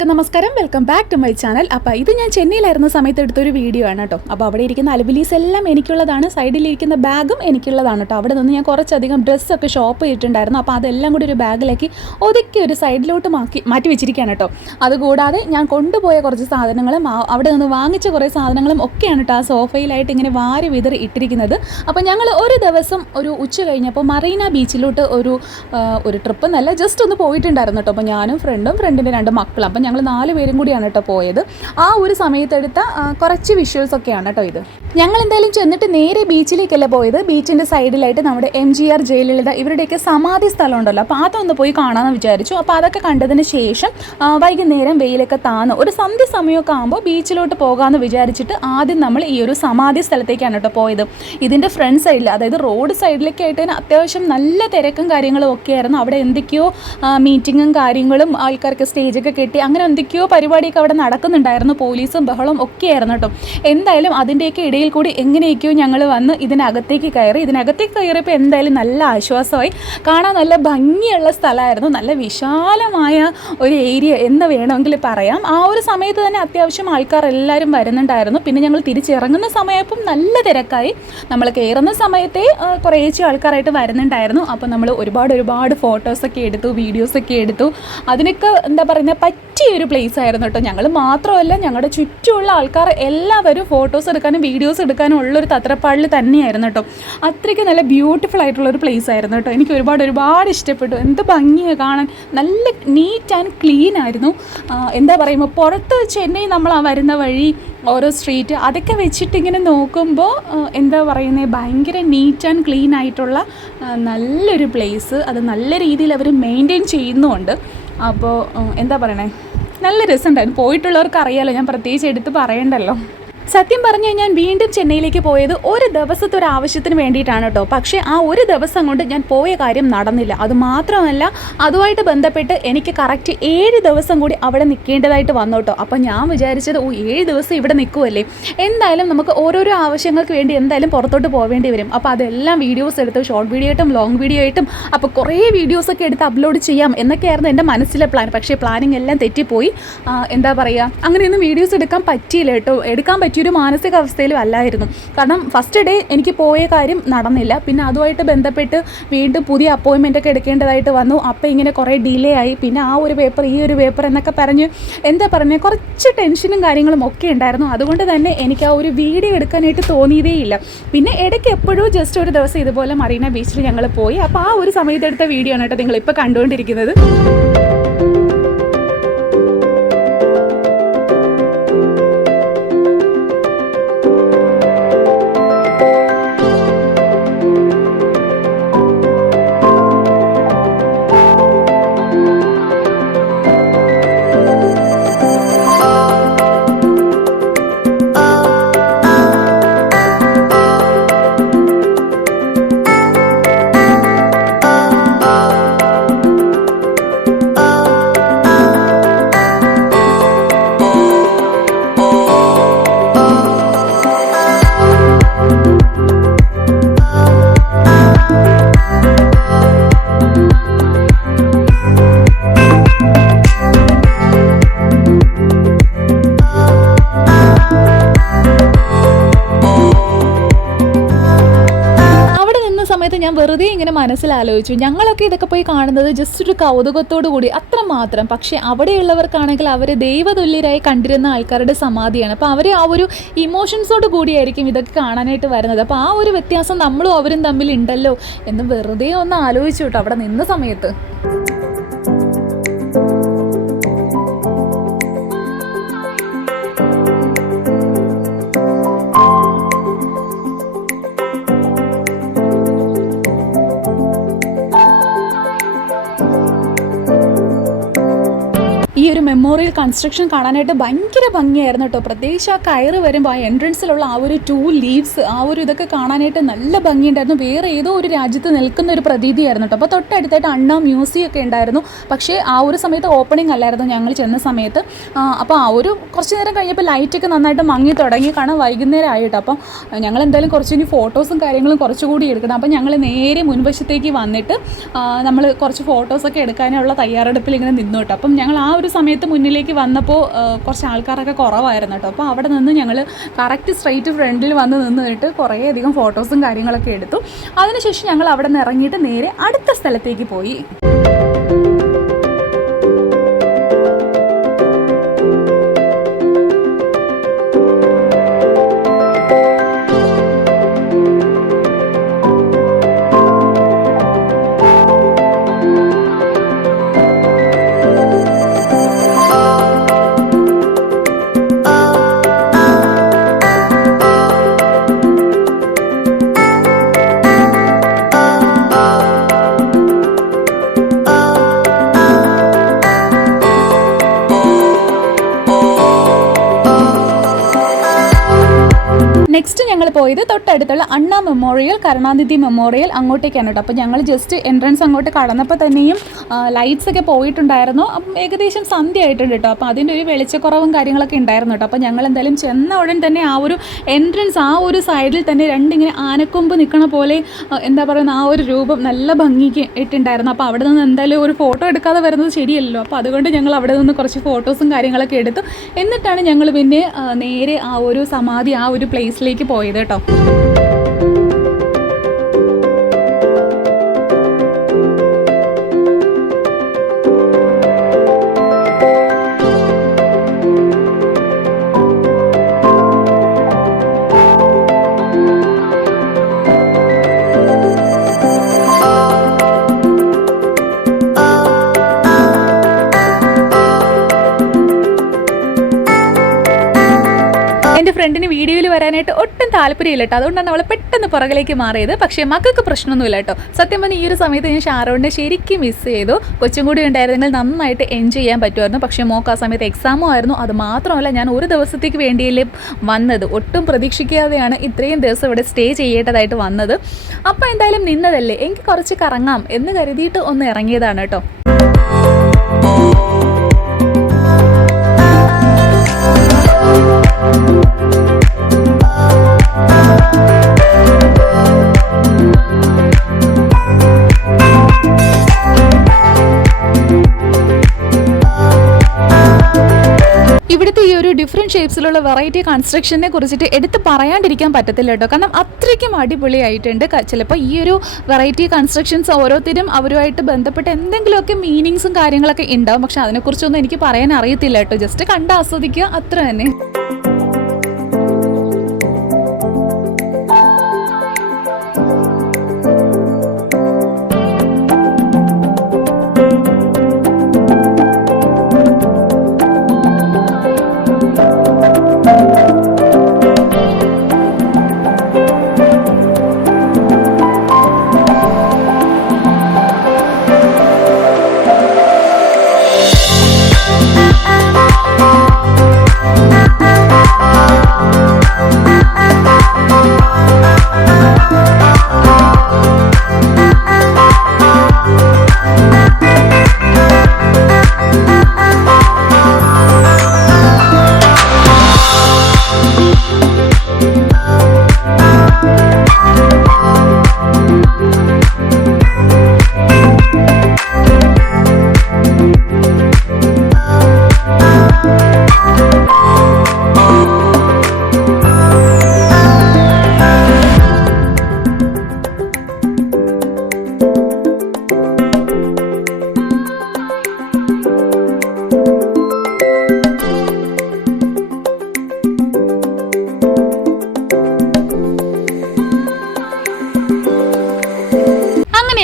എല്ലാവർക്കും നമസ്കാരം. Welcome back to my channel. അപ്പോൾ ഇത് ഞാൻ ചെന്നൈയിലായിരുന്ന സമയത്ത് എടുത്തൊരു വീഡിയോ ആണ് കേട്ടോ. അപ്പോൾ അവിടെ ഇരിക്കുന്ന അലുബിലീസ് എല്ലാം എനിക്കുള്ളതാണ്, സൈഡിലിരിക്കുന്ന ബാഗും എനിക്കുള്ളതാണ് കേട്ടോ. അവിടെ നിന്ന് ഞാൻ കുറച്ചധികം ഡ്രസ്സൊക്കെ ഷോപ്പ് ചെയ്തിട്ടുണ്ടായിരുന്നു. അപ്പോൾ അതെല്ലാം കൂടി ഒരു ബാഗിലേക്ക് ഒതുക്കി ഒരു സൈഡിലോട്ട് മാറ്റി വെച്ചിരിക്കുകയാണ് കേട്ടോ. അതുകൂടാതെ ഞാൻ കൊണ്ടുപോയ കുറച്ച് സാധനങ്ങളും അവിടെ നിന്ന് വാങ്ങിച്ച കുറേ സാധനങ്ങളും ഒക്കെയാണ് കേട്ടോ ആ സോഫയിലായിട്ട് ഇങ്ങനെ വാരി വിതറി ഇട്ടിരിക്കുന്നത്. അപ്പോൾ ഞങ്ങൾ ഒരു ദിവസം ഒരു ഉച്ച കഴിഞ്ഞപ്പോൾ മറീന ബീച്ചിലോട്ട് ഒരു ട്രിപ്പ് എന്നല്ല, ജസ്റ്റ് ഒന്ന് പോയിട്ടുണ്ടായിരുന്നു കേട്ടോ. അപ്പോൾ ഞാനും ഫ്രണ്ടിൻ്റെ 2 മക്കളും, അപ്പം ഞങ്ങൾ 4 പേരും കൂടിയാണ് കേട്ടോ പോയത്. ആ ഒരു സമയത്തെടുത്ത കുറച്ച് വിഷ്വൽസ് ഒക്കെയാണ് കേട്ടോ ഇത്. ഞങ്ങൾ എന്തായാലും ചെന്നിട്ട് നേരെ ബീച്ചിലേക്കല്ല പോയത്. ബീച്ചിൻ്റെ സൈഡിലായിട്ട് നമ്മുടെ MGR ജയലളിത ഇവരുടെയൊക്കെ സമാധി സ്ഥലം ഉണ്ടല്ലോ, അപ്പോൾ അതൊന്ന് പോയി കാണാമെന്ന് വിചാരിച്ചു. അപ്പോൾ അതൊക്കെ കണ്ടതിന് ശേഷം വൈകുന്നേരം വെയിലൊക്കെ താന്ന് ഒരു സന്ധ്യ സമയമൊക്കെ ആകുമ്പോൾ ബീച്ചിലോട്ട് പോകാമെന്ന് വിചാരിച്ചിട്ട് ആദ്യം നമ്മൾ ഈ ഒരു സമാധി സ്ഥലത്തേക്കാണ് കേട്ടോ പോയത്. ഇതിൻ്റെ ഫ്രണ്ട് സൈഡിൽ, അതായത് റോഡ് സൈഡിലൊക്കെ ആയിട്ട് അത്യാവശ്യം നല്ല തിരക്കും കാര്യങ്ങളും ഒക്കെ ആയിരുന്നു. അവിടെ എന്തൊക്കെയോ മീറ്റിങ്ങും കാര്യങ്ങളും ആൾക്കാർക്ക് സ്റ്റേജൊക്കെ കെട്ടി അങ്ങനെ എന്തൊക്കെയോ പരിപാടിയൊക്കെ അവിടെ നടക്കുന്നുണ്ടായിരുന്നു. പോലീസും ബഹളം ഒക്കെ ആയിരുന്നു കേട്ടോ. എന്തായാലും അതിൻ്റെയൊക്കെ ഇടയിൽ കൂടി എങ്ങനെയൊക്കെയോ ഞങ്ങൾ വന്ന് ഇതിനകത്തേക്ക് കയറിയപ്പോൾ എന്തായാലും നല്ല ആശ്വാസമായി. കാണാൻ നല്ല ഭംഗിയുള്ള സ്ഥലമായിരുന്നു, നല്ല വിശാലമായ ഒരു ഏരിയ എന്ന് വേണമെങ്കിൽ പറയാം. ആ ഒരു സമയത്ത് തന്നെ അത്യാവശ്യം ആൾക്കാർ എല്ലാവരും വരുന്നുണ്ടായിരുന്നു. പിന്നെ ഞങ്ങൾ തിരിച്ചിറങ്ങുന്ന സമയപ്പം നല്ല തിരക്കായി. നമ്മൾ കയറുന്ന സമയത്തെ കുറേശ്ശെ ആൾക്കാരായിട്ട് വരുന്നുണ്ടായിരുന്നു. അപ്പോൾ നമ്മൾ ഒരുപാട് ഫോട്ടോസൊക്കെ എടുത്തു, വീഡിയോസൊക്കെ എടുത്തു. അതിനൊക്കെ എന്താ പറയുന്നത്, പറ്റിയൊരു പ്ലേസ് ആയിരുന്നു കേട്ടോ. ഞങ്ങൾ മാത്രമല്ല, ഞങ്ങളുടെ ചുറ്റുമുള്ള ആൾക്കാർ എല്ലാവരും ഫോട്ടോസ് എടുക്കാനും വീഡിയോസ് എടുക്കാനും ഉള്ളൊരു തത്രപ്പാടിൽ തന്നെയായിരുന്നു കേട്ടോ. അത്രയ്ക്ക് നല്ല ബ്യൂട്ടിഫുൾ ആയിട്ടുള്ളൊരു പ്ലേസ് ആയിരുന്നു കേട്ടോ. എനിക്ക് ഒരുപാട് ഇഷ്ടപ്പെട്ടു. എന്ത് ഭംഗിയാണ് കാണാൻ, നല്ല നീറ്റ് ആൻഡ് ക്ലീൻ ആയിരുന്നു. എന്താ പറയുമ്പോൾ പുറത്ത് ചെന്നൈ നമ്മൾ വരുന്ന വഴി ഓരോ സ്ട്രീറ്റ് അതൊക്കെ വെച്ചിട്ട് ഇങ്ങനെ നോക്കുമ്പോൾ എന്താ പറയുന്നത്, ഭയങ്കര നീറ്റ് ആൻഡ് ക്ലീൻ ആയിട്ടുള്ള നല്ലൊരു പ്ലേസ്. അത് നല്ല രീതിയിൽ അവർ മെയിൻറ്റെയിൻ ചെയ്യുന്നുമുണ്ട്. അപ്പോൾ എന്താ പറയണേ, നല്ല രസമുണ്ടായിരുന്നു. പോയിട്ടുള്ളവർക്ക് അറിയാമല്ലോ, ഞാൻ പ്രത്യേകിച്ച് എടുത്ത് പറയണ്ടല്ലോ. സത്യം പറഞ്ഞു കഴിഞ്ഞാൽ വീണ്ടും ചെന്നൈയിലേക്ക് പോയത് ഒരു ദിവസത്തെ ഒരു ആവശ്യത്തിന് വേണ്ടിയിട്ടാണ് കേട്ടോ. പക്ഷേ ആ ഒരു ദിവസം കൊണ്ട് ഞാൻ പോയ കാര്യം നടന്നില്ല. അതുമാത്രമല്ല, അതുമായിട്ട് ബന്ധപ്പെട്ട് എനിക്ക് കറക്റ്റ് 7 ദിവസം കൂടി അവിടെ നിൽക്കേണ്ടതായിട്ട് വന്നു കേട്ടോ. അപ്പോൾ ഞാൻ വിചാരിച്ചത് 7 ദിവസം ഇവിടെ നിൽക്കുമല്ലേ, എന്തായാലും നമുക്ക് ഓരോരോ ആവശ്യങ്ങൾക്ക് വേണ്ടി എന്തായാലും പുറത്തോട്ട് പോവേണ്ടി വരും. അപ്പോൾ അതെല്ലാം വീഡിയോസ് എടുത്ത് ഷോർട്ട് വീഡിയോ ആയിട്ടും ലോങ് വീഡിയോ ആയിട്ടും അപ്പോൾ കുറേ വീഡിയോസൊക്കെ എടുത്ത് അപ്ലോഡ് ചെയ്യാം എന്നൊക്കെയായിരുന്നു എൻ്റെ മനസ്സിലെ പ്ലാൻ. പക്ഷേ പ്ലാനിങ് എല്ലാം തെറ്റിപ്പോയി. എന്താ പറയുക, അങ്ങനെയൊന്നും വീഡിയോസ് എടുക്കാൻ പറ്റിയില്ല കേട്ടോ. എടുക്കാൻ പറ്റിയൊരു മാനസികാവസ്ഥയിലും അല്ലായിരുന്നു. കാരണം ഫസ്റ്റ് ഡേ എനിക്ക് പോയ കാര്യം നടന്നില്ല. പിന്നെ അതുമായിട്ട് ബന്ധപ്പെട്ട് വീണ്ടും പുതിയ അപ്പോയിൻമെൻ്റൊക്കെ എടുക്കേണ്ടതായിട്ട് വന്നു. അപ്പോൾ ഇങ്ങനെ കുറേ ഡിലേ ആയി. പിന്നെ ആ ഒരു പേപ്പർ ഈ ഒരു പേപ്പർ എന്നൊക്കെ പറഞ്ഞ് എന്താ പറയുക, കുറച്ച് ടെൻഷനും കാര്യങ്ങളും ഒക്കെ ഉണ്ടായിരുന്നു. അതുകൊണ്ട് തന്നെ എനിക്ക് ആ ഒരു വീഡിയോ എടുക്കാനായിട്ട് തോന്നിയതേ ഇല്ല. പിന്നെ ഇടയ്ക്ക് എപ്പോഴും ജസ്റ്റ് ഒരു ദിവസം ഇതുപോലെ മറീന ബീച്ചിൽ ഞങ്ങൾ പോയി. അപ്പോൾ ആ ഒരു സമയത്തെടുത്ത വീഡിയോ ആണ് കേട്ടോ നിങ്ങളിപ്പോൾ കണ്ടുകൊണ്ടിരിക്കുന്നത്. ഞാൻ വെറുതെ ഇങ്ങനെ മനസ്സിലാലോചിച്ചു, ഞങ്ങളൊക്കെ ഇതൊക്കെ പോയി കാണുന്നത് ജസ്റ്റ് ഒരു കൗതുകത്തോടു കൂടി അത്രമാത്രം. പക്ഷേ അവിടെയുള്ളവർക്കാണെങ്കിൽ അവർ ദൈവതുല്യരായി കണ്ടിരുന്ന ആൾക്കാരുടെ സമാധിയാണ്. അപ്പോൾ അവർ ആ ഒരു ഇമോഷൻസോട് കൂടിയായിരിക്കും ഇതൊക്കെ കാണാനായിട്ട് വരുന്നത്. അപ്പോൾ ആ ഒരു വ്യത്യാസം നമ്മളും അവരും തമ്മിൽ ഉണ്ടല്ലോ എന്ന് വെറുതെ ഒന്ന് ആലോചിച്ചു കേട്ടോ അവിടെ നിന്ന സമയത്ത്. ഈ ഒരു മെമ്മോറിയൽ കൺസ്ട്രക്ഷൻ കാണാനായിട്ട് ഭയങ്കര ഭംഗിയായിരുന്നു കേട്ടോ. പ്രത്യേകിച്ച് ആ കയറ് വരുമ്പോൾ ആ എൻട്രൻസിലുള്ള ആ ഒരു 2 ലീവ്സ്, ആ ഒരു ഇതൊക്കെ കാണാനായിട്ട് നല്ല ഭംഗിയുണ്ടായിരുന്നു. വേറെ ഏതോ ഒരു രാജ്യത്ത് നിൽക്കുന്ന ഒരു പ്രതീതിയായിരുന്നു കേട്ടോ. അപ്പോൾ തൊട്ടടുത്തായിട്ട് അണ്ണ മ്യൂസിയം ഒക്കെ ഉണ്ടായിരുന്നു. പക്ഷേ ആ ഒരു സമയത്ത് ഓപ്പണിംഗ് അല്ലായിരുന്നു ഞങ്ങൾ ചെന്ന സമയത്ത്. അപ്പോൾ ആ ഒരു കുറച്ച് നേരം കഴിഞ്ഞപ്പോൾ ലൈറ്റൊക്കെ നന്നായിട്ട് മങ്ങി തുടങ്ങി, കാരണം വൈകുന്നേരം ആയിട്ടോ. അപ്പം ഞങ്ങൾ എന്തായാലും കുറച്ച് ഫോട്ടോസും കാര്യങ്ങളും കുറച്ചുകൂടി എടുക്കണം. അപ്പം ഞങ്ങൾ നേരെ മുൻവശത്തേക്ക് വന്നിട്ട് നമ്മൾ കുറച്ച് ഫോട്ടോസൊക്കെ എടുക്കാനുള്ള തയ്യാറെടുപ്പിൽ ഇങ്ങനെ നിന്നു കേട്ടോ. അപ്പം ഞങ്ങൾ ആ ഒരു സമയത്ത് മുന്നിലേക്ക് വന്നപ്പോൾ കുറച്ച് ആൾക്കാരൊക്കെ കുറവായിരുന്നു കേട്ടോ. അപ്പോൾ അവിടെ നിന്ന് ഞങ്ങൾ കറക്റ്റ് സ്ട്രൈറ്റ് ഫ്രണ്ടിൽ വന്ന് നിന്നിട്ട് കുറേയധികം ഫോട്ടോസും കാര്യങ്ങളൊക്കെ എടുത്തു. അതിനുശേഷം ഞങ്ങൾ അവിടെ നിന്ന് ഇറങ്ങിയിട്ട് നേരെ അടുത്ത സ്ഥലത്തേക്ക് പോയി. നെക്സ്റ്റ് ഞങ്ങൾ പോയത് തൊട്ടടുത്തുള്ള അണ്ണ മെമ്മോറിയൽ, കരുണാനിധി മെമ്മോറിയൽ അങ്ങോട്ടേക്കാണ് കേട്ടോ. അപ്പോൾ ഞങ്ങൾ ജസ്റ്റ് എൻട്രൻസ് അങ്ങോട്ട് കടന്നപ്പോൾ തന്നെയും ലൈറ്റ്സ് ഒക്കെ പോയിട്ടുണ്ടായിരുന്നു. അപ്പം ഏകദേശം സന്ധ്യ ആയിട്ടുണ്ട് കേട്ടോ. അപ്പോൾ അതിൻ്റെ ഒരു വെളിച്ചക്കുറവും കാര്യങ്ങളൊക്കെ ഉണ്ടായിരുന്നു കേട്ടോ. അപ്പോൾ ഞങ്ങൾ എന്തായാലും ചെന്ന ഉടൻ തന്നെ ആ ഒരു എൻട്രൻസ് ആ ഒരു സൈഡിൽ തന്നെ രണ്ടിങ്ങനെ ആനക്കൊമ്പ് നിൽക്കണ പോലെ എന്താ പറയുക ആ ഒരു രൂപം നല്ല ഭംഗിക്ക് ഇട്ടുണ്ടായിരുന്നു. അപ്പോൾ അവിടെ നിന്ന് എന്തായാലും ഒരു ഫോട്ടോ എടുക്കാതെ വരുന്നത് ശരിയല്ലല്ലോ. അപ്പോൾ അതുകൊണ്ട് ഞങ്ങൾ അവിടെ നിന്ന് കുറച്ച് ഫോട്ടോസും കാര്യങ്ങളൊക്കെ എടുത്തു. എന്നിട്ടാണ് ഞങ്ങൾ പിന്നെ നേരെ ആ ഒരു സമാധി ആ ഒരു പ്ലേസിലേക്ക് പോയത് കേട്ടോ. എൻ്റെ ഫ്രണ്ടിന് വീഡിയോയിൽ വരാനായിട്ട് ഒട്ടും താല്പര്യമില്ല കേട്ടോ. അതുകൊണ്ടാണ് അവൾ പെട്ടെന്ന് പുറകിലേക്ക് മാറിയത്. പക്ഷേ മക്കൾക്ക് പ്രശ്നമൊന്നുമില്ല കേട്ടോ. സത്യം പറഞ്ഞാൽ ഈ ഒരു സമയത്ത് ഞാൻ ഷാരോണിനെ ശരിക്കും മിസ് ചെയ്തു. കൊച്ചും കൂടി ഉണ്ടായിരുന്നെങ്കിൽ നന്നായിട്ട് എൻജോയ് ചെയ്യാൻ പറ്റുമായിരുന്നു. പക്ഷേ മോക്ക് ആ സമയത്ത് എക്സാമും ആയിരുന്നു. അത് മാത്രമല്ല ഞാൻ ഒരു ദിവസത്തേക്ക് വേണ്ടിയല്ലേ വന്നത്. ഒട്ടും പ്രതീക്ഷിക്കാതെയാണ് ഇത്രയും ദിവസം ഇവിടെ സ്റ്റേ ചെയ്യേണ്ടതായിട്ട് വന്നത്. അപ്പോൾ എന്തായാലും നിന്നതല്ലേ എനിക്ക് കുറച്ച് കറങ്ങാം എന്ന് കരുതിയിട്ട് ഒന്ന് ഇറങ്ങിയതാണ് കേട്ടോ. ഇവിടുത്തെ ഈ ഒരു ഡിഫറെൻറ്റ് ഷേപ്സിലുള്ള വെറൈറ്റി കൺസ്ട്രക്ഷനെ കുറിച്ചിട്ട് എടുത്ത് പറയാണ്ടിരിക്കാൻ പറ്റത്തില്ല കേട്ടോ. കാരണം അത്രയ്ക്കും അടിപൊളിയായിട്ടുണ്ട്. ചിലപ്പോൾ ഈ ഒരു വെറൈറ്റി കൺസ്ട്രക്ഷൻസ് ഓരോരുത്തരും അവരുമായിട്ട് ബന്ധപ്പെട്ട് എന്തെങ്കിലുമൊക്കെ മീനിങ്സും കാര്യങ്ങളൊക്കെ ഉണ്ടാവും. പക്ഷെ അതിനെക്കുറിച്ചൊന്നും എനിക്ക് പറയാൻ അറിയത്തില്ല കേട്ടോ. ജസ്റ്റ് കണ്ട് ആസ്വദിക്കുക, അത്ര തന്നെ.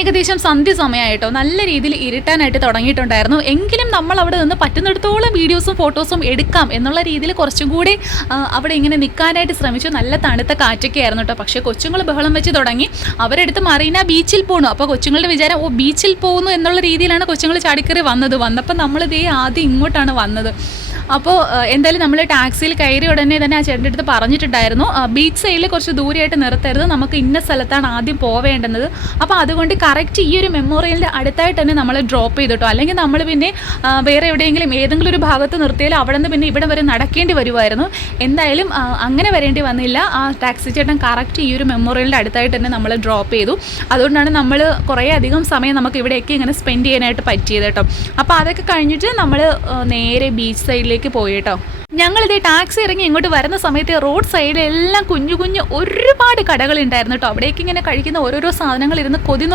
ഏകദേശം സന്ധ്യ സമയമായിട്ടോ നല്ല രീതിയിൽ ഇരുട്ടാനായിട്ട് തുടങ്ങിയിട്ടുണ്ടായിരുന്നു. എങ്കിലും നമ്മൾ അവിടെ നിന്ന് പറ്റുന്നിടത്തോളം വീഡിയോസും ഫോട്ടോസും എടുക്കാം എന്നുള്ള രീതിയിൽ കുറച്ചും കൂടി അവിടെ ഇങ്ങനെ നിൽക്കാനായിട്ട് ശ്രമിച്ചു. നല്ല തണുത്ത കാറ്റൊക്കെ ആയിരുന്നു കേട്ടോ. പക്ഷേ കൊച്ചുങ്ങൾ ബഹളം വെച്ച് തുടങ്ങി. അവരെടുത്ത് മറീന ബീച്ചിൽ പോകണു. അപ്പോൾ കൊച്ചുങ്ങളുടെ വിചാരം ബീച്ചിൽ പോകുന്നു എന്നുള്ള രീതിയിലാണ് കൊച്ചുങ്ങൾ ചാടിക്കറി വന്നപ്പോൾ നമ്മളിതേ ആദ്യം ഇങ്ങോട്ടാണ് വന്നത്. അപ്പോൾ എന്തായാലും നമ്മൾ ടാക്സിയിൽ കയറി ഉടനെ തന്നെ ആ ചേട്ടൻ്റെ അടുത്ത് പറഞ്ഞിട്ടുണ്ടായിരുന്നു, ബീച്ച് സൈഡിൽ കുറച്ച് ദൂരെയായിട്ട് നിർത്തരുത്, നമുക്ക് ഇന്ന സ്ഥലത്താണ് ആദ്യം പോവേണ്ടുന്നത്. അപ്പോൾ അതുകൊണ്ട് കറക്റ്റ് ഈ ഒരു മെമ്മോറിയലിൻ്റെ അടുത്തായിട്ട് തന്നെ നമ്മൾ ഡ്രോപ്പ് ചെയ്തിട്ടോ, അല്ലെങ്കിൽ നമ്മൾ പിന്നെ വേറെ എവിടെയെങ്കിലും ഏതെങ്കിലും ഒരു ഭാഗത്ത് നിർത്തിയാൽ അവിടെ നിന്ന് പിന്നെ ഇവിടെ വരെ നടക്കേണ്ടി വരുമായിരുന്നു. എന്തായാലും അങ്ങനെ വരേണ്ടി വന്നില്ല. ആ ടാക്സി ചേട്ടൻ കറക്റ്റ് ഈ ഒരു മെമ്മോറിയലിൻ്റെ അടുത്തായിട്ട് തന്നെ നമ്മൾ ഡ്രോപ്പ് ചെയ്തു. അതുകൊണ്ടാണ് നമ്മൾ കുറേ അധികം സമയം നമുക്ക് ഇവിടെയൊക്കെ ഇങ്ങനെ സ്പെൻഡ് ചെയ്യാനായിട്ട് പറ്റിയത് കേട്ടോ. അപ്പോൾ അതൊക്കെ കഴിഞ്ഞിട്ട് നമ്മൾ നേരെ ബീച്ച് സൈഡിലേക്ക് പോയി കേട്ടോ. ഞങ്ങളിത് ടാക്സി ഇറങ്ങി ഇങ്ങോട്ട് വരുന്ന സമയത്ത് റോഡ് സൈഡിലെല്ലാം കുഞ്ഞു കുഞ്ഞു ഒരുപാട് കടകളുണ്ടായിരുന്നു കേട്ടോ. അവിടേക്ക് ഇങ്ങനെ കഴിക്കുന്ന ഓരോരോ സാധനങ്ങൾ ഇരുന്ന് കൊതി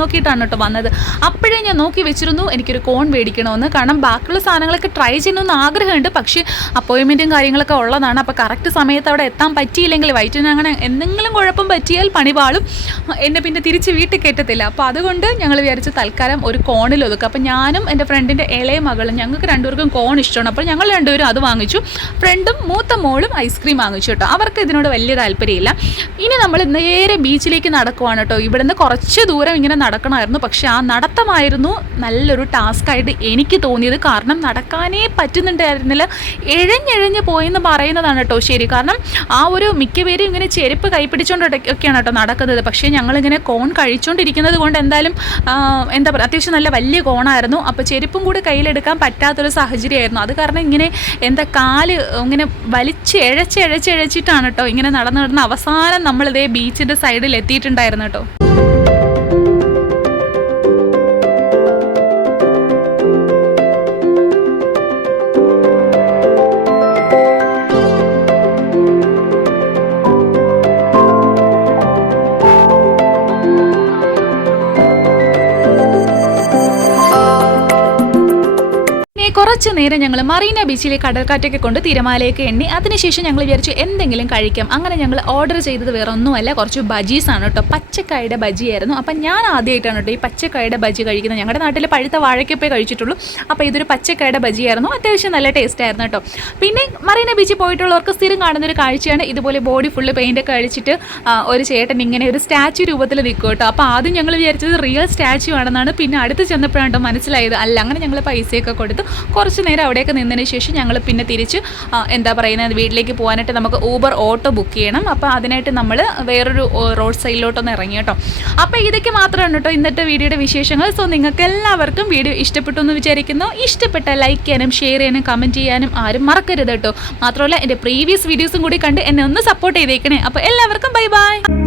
നോക്കിയിട്ടാണ് കേട്ടോ വന്നത്. അപ്പോഴേ ഞാൻ നോക്കി വെച്ചിരുന്നു എനിക്കൊരു കോൺ മേടിക്കണമെന്ന്. കാരണം ബാക്കിയുള്ള സാധനങ്ങളൊക്കെ ട്രൈ ചെയ്യണമെന്ന് ആഗ്രഹമുണ്ട്, പക്ഷേ അപ്പോയിൻമെൻറ്റും കാര്യങ്ങളൊക്കെ ഉള്ളതാണ്. അപ്പോൾ കറക്റ്റ് സമയത്ത് അവിടെ എത്താൻ പറ്റിയില്ലെങ്കിൽ വയറ്റിന് അങ്ങനെ എന്തെങ്കിലും കുഴപ്പം പറ്റിയാൽ പണിപാളും, എന്നെ പിന്നെ തിരിച്ച് വീട്ടിൽ കയറ്റത്തില്ല. അപ്പോൾ അതുകൊണ്ട് ഞങ്ങൾ വിചാരിച്ച് തൽക്കാലം ഒരു കോണിൽ ഒതുക്കുക. അപ്പോൾ ഞാനും എൻ്റെ ഫ്രണ്ടിൻ്റെ ഇളയ മകളും ഞങ്ങൾക്ക് രണ്ടുപേർക്കും കോൺ ഇഷ്ടമാണ്. അപ്പോൾ ഞങ്ങൾ രണ്ടുപേരും അത് വാങ്ങിച്ചു. ഫ്രണ്ടും മൂത്ത മോളും ഐസ്ക്രീം വാങ്ങിച്ചു കേട്ടോ. അവർക്ക് ഇതിനോട് വലിയ താല്പര്യമില്ല. ഇനി നമ്മൾ നേരെ ബീച്ചിലേക്ക് നടക്കുവാണ് കേട്ടോ. ഇവിടുന്ന് കുറച്ച് ദൂരം ഇങ്ങനെ നടക്കണമായിരുന്നു, പക്ഷെ ആ നടത്തമായിരുന്നു നല്ലൊരു ടാസ്ക്കായിട്ട് എനിക്ക് തോന്നിയത്. കാരണം നടക്കാനേ പറ്റുന്നുണ്ടായിരുന്നില്ല, എഴഞ്ഞെഴഞ്ഞ് പോയെന്ന് പറയുന്നതാണ് കേട്ടോ ശരി. കാരണം ആ ഒരു മിക്കപേരും ഇങ്ങനെ ചെരുപ്പ് കൈപ്പിടിച്ചുകൊണ്ടൊക്കെയാണ് കേട്ടോ നടക്കുന്നത്. പക്ഷേ ഞങ്ങളിങ്ങനെ കോൺ കഴിച്ചുകൊണ്ടിരിക്കുന്നത് കൊണ്ട് എന്തായാലും എന്താ പറയുക, അത്യാവശ്യം നല്ല വലിയ കോണായിരുന്നു. അപ്പോൾ ചെരുപ്പും കൂടി കയ്യിലെടുക്കാൻ പറ്റാത്തൊരു സാഹചര്യമായിരുന്നു. അത് കാരണം ഇങ്ങനെ എന്താ കാല് ഇങ്ങനെ വലിച്ച് എഴച്ചിട്ടാണ് കേട്ടോ ഇങ്ങനെ നടന്ന് അവസാനം നമ്മളിതേ ബീച്ചിൻ്റെ സൈഡിൽ എത്തിയിട്ടുണ്ടായിരുന്നു കേട്ടോ. കുറച്ച് നേരം ഞങ്ങൾ മറീന ബീച്ചിലെ കടൽക്കാറ്റൊക്കെ കൊണ്ട് തിരമാലയൊക്കെ എണ്ണി അതിനുശേഷം ഞങ്ങൾ വിചാരിച്ചു എന്തെങ്കിലും കഴിക്കാം. അങ്ങനെ ഞങ്ങൾ ഓർഡർ ചെയ്തത് വേറെ ഒന്നുമല്ല, കുറച്ച് ബജീസാണ് കേട്ടോ. പച്ചക്കായുടെ ബജിയായിരുന്നു. അപ്പം ഞാൻ ആദ്യമായിട്ടാണ് കേട്ടോ ഈ പച്ചക്കായുടെ ബജി കഴിക്കുന്നത്. ഞങ്ങളുടെ നാട്ടിൽ പഴുത്ത വാഴക്കപ്പേ കഴിച്ചിട്ടുള്ളൂ. അപ്പോൾ ഇതൊരു പച്ചക്കായുടെ ബജിയായിരുന്നു. അത്യാവശ്യം നല്ല ടേസ്റ്റ് ആയിരുന്നു കേട്ടോ. പിന്നെ മറീന ബീച്ചിൽ പോയിട്ടുള്ളവർക്ക് സ്ഥിരം കാണുന്നൊരു കാഴ്ചയാണ് ഇതുപോലെ ബോഡി ഫുള്ള് പെയിൻ്റൊക്കെ അടിച്ചിട്ട് ഒരു ചേട്ടൻ ഇങ്ങനെ ഒരു സ്റ്റാച്യു രൂപത്തിൽ നിൽക്കും കേട്ടോ. അപ്പോൾ ആദ്യം ഞങ്ങൾ വിചാരിച്ചത് റിയൽ സ്റ്റാച്യു ആണെന്നാണ്. പിന്നെ അടുത്ത് ചെന്നപ്പോഴാണ് മനസ്സിലായത് അല്ല. അങ്ങനെ ഞങ്ങൾ പൈസയൊക്കെ കൊടുത്ത് കുറച്ച് നേരം അവിടെയൊക്കെ നിന്നതിന് ശേഷം ഞങ്ങൾ പിന്നെ തിരിച്ച് എന്താ പറയുന്നത് വീട്ടിലേക്ക് പോകാനായിട്ട് നമുക്ക് ഊബർ ഓട്ടോ ബുക്ക് ചെയ്യണം. അപ്പോൾ അതിനായിട്ട് നമ്മൾ വേറൊരു റോഡ് സൈഡിലോട്ടൊന്ന് ഇറങ്ങി കേട്ടോ. അപ്പോൾ ഇതൊക്കെ മാത്രമാണ് കേട്ടോ ഇന്നത്തെ വീഡിയോയുടെ വിശേഷങ്ങൾ. സോ നിങ്ങൾക്ക് എല്ലാവർക്കും വീഡിയോ ഇഷ്ടപ്പെട്ടു എന്ന് വിചാരിക്കുന്നു. ഇഷ്ടപ്പെട്ട ലൈക്ക് ചെയ്യാനും ഷെയർ ചെയ്യാനും കമൻറ്റ് ചെയ്യാനും ആരും മറക്കരുത് കേട്ടോ. മാത്രമല്ല എൻ്റെ പ്രീവിയസ് വീഡിയോസും കൂടി കണ്ട് എന്നെ ഒന്ന് സപ്പോർട്ട് ചെയ്തേക്കണേ. അപ്പോൾ എല്ലാവർക്കും ബൈ ബൈ.